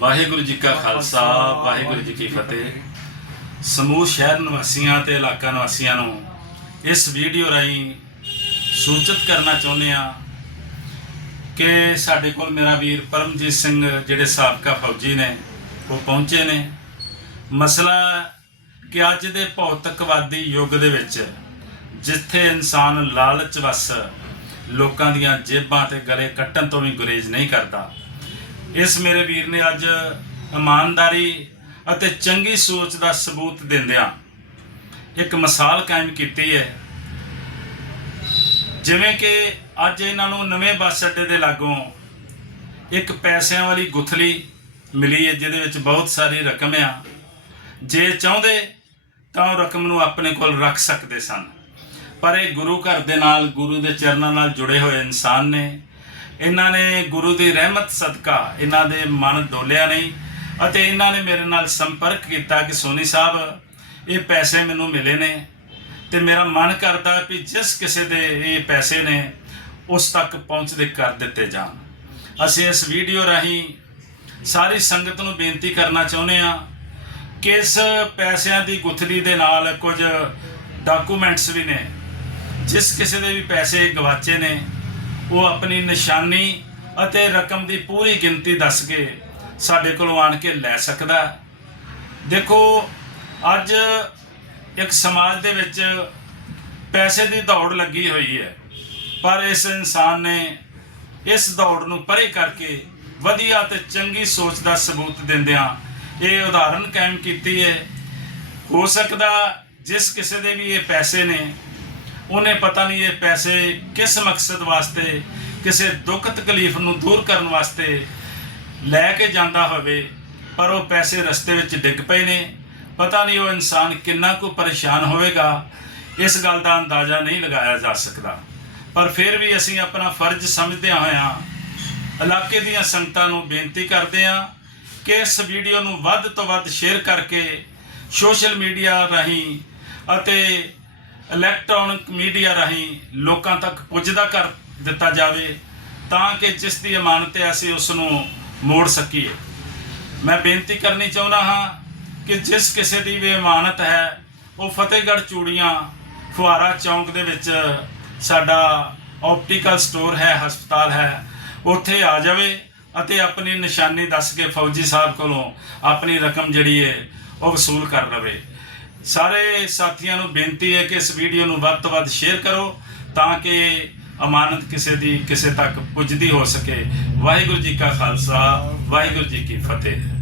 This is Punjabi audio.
ਵਾਹਿਗੁਰੂ ਜੀ ਕਾ ਖਾਲਸਾ, ਵਾਹਿਗੁਰੂ ਜੀ ਕੀ ਫਤਿਹ। ਸਮੂਹ ਸ਼ਹਿਰ ਨਿਵਾਸੀਆਂ ਤੇ ਇਲਾਕਾ ਨਿਵਾਸੀਆਂ ਨੂੰ ਇਸ ਵੀਡੀਓ ਰਾਹੀਂ ਸੂਚਿਤ ਕਰਨਾ ਚਾਹੁੰਦੇ ਆ ਕਿ ਸਾਡੇ ਕੋਲ ਮੇਰਾ ਵੀਰ ਪਰਮਜੀਤ ਸਿੰਘ, ਜਿਹੜੇ ਸਾਬਕਾ ਫੌਜੀ ਨੇ, ਉਹ ਪਹੁੰਚੇ ਨੇ। ਮਸਲਾ ਕਿ ਅੱਜ ਦੇ ਭੌਤਿਕਵਾਦੀ ਯੁੱਗ ਦੇ ਵਿੱਚ ਜਿੱਥੇ ਇਨਸਾਨ ਲਾਲਚ ਵਸ ਲੋਕਾਂ ਦੀਆਂ ਜੇਬਾਂ ਤੇ ਗਲੇ ਕੱਟਣ ਤੋਂ ਵੀ ਗੁਰੇਜ਼ ਨਹੀਂ ਕਰਦਾ ਇਸ ਮੇਰੇ ਵੀਰ ਨੇ ਅੱਜ ਇਮਾਨਦਾਰੀ ਅਤੇ ਚੰਗੀ ਸੋਚ ਦਾ ਸਬੂਤ ਦਿੰਦਿਆਂ ਇੱਕ ਮਿਸਾਲ ਕਾਇਮ ਕੀਤੀ ਹੈ। ਜਿਵੇਂ ਕਿ ਅੱਜ ਇਹਨਾਂ ਨੂੰ ਨਵੇਂ ਬੱਸ ਅੱਡੇ ਦੇ ਲਾਗੋਂ ਇੱਕ ਪੈਸਿਆਂ ਵਾਲੀ ਗੁਥਲੀ ਮਿਲੀ ਹੈ, ਜਿਹਦੇ ਵਿੱਚ ਬਹੁਤ ਸਾਰੀ ਰਕਮ ਆ। ਜੇ ਚਾਹੁੰਦੇ ਤਾਂ ਉਹ ਰਕਮ ਨੂੰ ਆਪਣੇ ਕੋਲ ਰੱਖ ਸਕਦੇ ਸਨ। ਪਰ ਇਹ ਗੁਰੂ ਘਰ ਦੇ ਨਾਲ, ਗੁਰੂ ਦੇ ਚਰਨਾਂ ਨਾਲ ਜੁੜੇ ਹੋਏ ਇਨਸਾਨ ਨੇ ਇਹਨਾਂ ਨੇ ਗੁਰੂ ਦੀ ਰਹਿਮਤ ਸਦਕਾ ਇਹਨਾਂ ਦੇ ਮਨ ਡੋਲਿਆ ਨਹੀਂ ਅਤੇ ਇਹਨਾਂ ਨੇ ਮੇਰੇ ਨਾਲ ਸੰਪਰਕ ਕੀਤਾ ਕਿ ਸੋਨੀ ਸਾਹਿਬ, ਇਹ ਪੈਸੇ ਮੈਨੂੰ ਮਿਲੇ ਨੇ ਤੇ ਮੇਰਾ ਮਨ ਕਰਦਾ ਵੀ ਜਿਸ ਕਿਸੇ ਦੇ ਇਹ ਪੈਸੇ ਨੇ, ਉਸ ਤੱਕ ਪਹੁੰਚਦੇ ਕਰ ਦਿੱਤੇ ਜਾਣ। ਅਸੀਂ ਇਸ ਵੀਡੀਓ ਰਾਹੀਂ ਸਾਰੀ ਸੰਗਤ ਨੂੰ ਬੇਨਤੀ ਕਰਨਾ ਚਾਹੁੰਦੇ ਆ ਕਿ ਇਸ ਪੈਸਿਆਂ ਦੀ ਗੁਥਲੀ ਦੇ ਨਾਲ ਕੁਝ ਡਾਕੂਮੈਂਟਸ ਵੀ ਨੇ, ਜਿਸ ਕਿਸੇ ਦੇ ਵੀ ਪੈਸੇ ਗਵਾਚੇ ਨੇ ਉਹ ਆਪਣੀ ਨਿਸ਼ਾਨੀ ਅਤੇ ਰਕਮ ਦੀ ਪੂਰੀ ਗਿਣਤੀ ਦੱਸ ਕੇ ਸਾਡੇ ਕੋਲੋਂ ਆਣ ਕੇ ਲੈ ਸਕਦਾ। ਦੇਖੋ, ਅੱਜ ਇੱਕ ਸਮਾਜ ਦੇ ਵਿੱਚ ਪੈਸੇ ਦੀ ਦੌੜ ਲੱਗੀ ਹੋਈ ਹੈ, ਪਰ ਇਸ ਇਨਸਾਨ ਨੇ ਇਸ ਦੌੜ ਨੂੰ ਪਰੇ ਕਰਕੇ ਵਧੀਆ ਤੇ ਚੰਗੀ ਸੋਚ ਦਾ ਸਬੂਤ ਦਿੰਦਿਆਂ ਇਹ ਉਦਾਹਰਨ ਕਾਇਮ ਕੀਤੀ ਹੈ। ਹੋ ਸਕਦਾ ਜਿਸ ਕਿਸੇ ਦੇ ਵੀ ਇਹ ਪੈਸੇ ਨੇ ਉਹਨੇ ਪਤਾ ਨਹੀਂ ਇਹ ਪੈਸੇ ਕਿਸ ਮਕਸਦ ਵਾਸਤੇ, ਕਿਸੇ ਦੁੱਖ ਤਕਲੀਫ ਨੂੰ ਦੂਰ ਕਰਨ ਵਾਸਤੇ ਲੈ ਕੇ ਜਾਂਦਾ ਹੋਵੇ, ਪਰ ਉਹ ਪੈਸੇ ਰਸਤੇ ਵਿੱਚ ਡਿੱਗ ਪਏ ਨੇ। ਪਤਾ ਨਹੀਂ ਉਹ ਇਨਸਾਨ ਕਿੰਨਾ ਕੁ ਪਰੇਸ਼ਾਨ ਹੋਵੇਗਾ, ਇਸ ਗੱਲ ਦਾ ਅੰਦਾਜ਼ਾ ਨਹੀਂ ਲਗਾਇਆ ਜਾ ਸਕਦਾ। ਪਰ ਫਿਰ ਵੀ ਅਸੀਂ ਆਪਣਾ ਫਰਜ਼ ਸਮਝਦਿਆਂ ਹੋਇਆਂ ਇਲਾਕੇ ਦੀਆਂ ਸੰਗਤਾਂ ਨੂੰ ਬੇਨਤੀ ਕਰਦੇ ਹਾਂ ਕਿ ਇਸ ਵੀਡੀਓ ਨੂੰ ਵੱਧ ਤੋਂ ਵੱਧ ਸ਼ੇਅਰ ਕਰਕੇ ਸੋਸ਼ਲ ਮੀਡੀਆ ਰਾਹੀਂ ਅਤੇ ਇਲੈਕਟ੍ਰੋਨਿਕ ਮੀਡੀਆ ਰਾਹੀਂ ਲੋਕਾਂ ਤੱਕ ਪੁੱਜਦਾ ਕਰ ਦਿੱਤਾ ਜਾਵੇ ਤਾਂ ਕਿ ਜਿਸ ਦੀ ਅਮਾਨਤ ਹੈ ਅਸੀਂ ਉਸ ਨੂੰ ਮੋੜ ਸਕੀਏ। ਮੈਂ ਬੇਨਤੀ ਕਰਨੀ ਚਾਹੁੰਦਾ ਹਾਂ ਕਿ ਜਿਸ ਕਿਸੇ ਦੀ ਵੀ ਅਮਾਨਤ ਹੈ, ਉਹ ਫਤਿਹਗੜ੍ਹ ਚੂੜੀਆਂ ਫੁਆਰਾ ਚੌਂਕ ਦੇ ਵਿੱਚ ਸਾਡਾ ਆਪਟੀਕਲ ਸਟੋਰ ਹੈ, ਹਸਪਤਾਲ ਹੈ, ਉੱਥੇ ਆ ਜਾਵੇ ਅਤੇ ਆਪਣੀ ਨਿਸ਼ਾਨੀ ਦੱਸ ਕੇ ਫੌਜੀ ਸਾਹਿਬ ਕੋਲੋਂ ਆਪਣੀ ਰਕਮ ਜਿਹੜੀ ਹੈ ਉਹ ਵਸੂਲ ਕਰ ਲਵੇ ਸਾਰੇ ਸਾਥੀਆਂ ਨੂੰ ਬੇਨਤੀ ਹੈ ਕਿ ਇਸ ਵੀਡੀਓ ਨੂੰ ਵੱਧ ਤੋਂ ਵੱਧ ਸ਼ੇਅਰ ਕਰੋ ਤਾਂ ਕਿ ਅਮਾਨਤ ਕਿਸੇ ਦੀ, ਕਿਸੇ ਤੱਕ ਪੁੱਜਦੀ ਹੋ ਸਕੇ। ਵਾਹਿਗੁਰੂ ਜੀ ਕਾ ਖਾਲਸਾ, ਵਾਹਿਗੁਰੂ ਜੀ ਕੀ ਫਤਿਹ।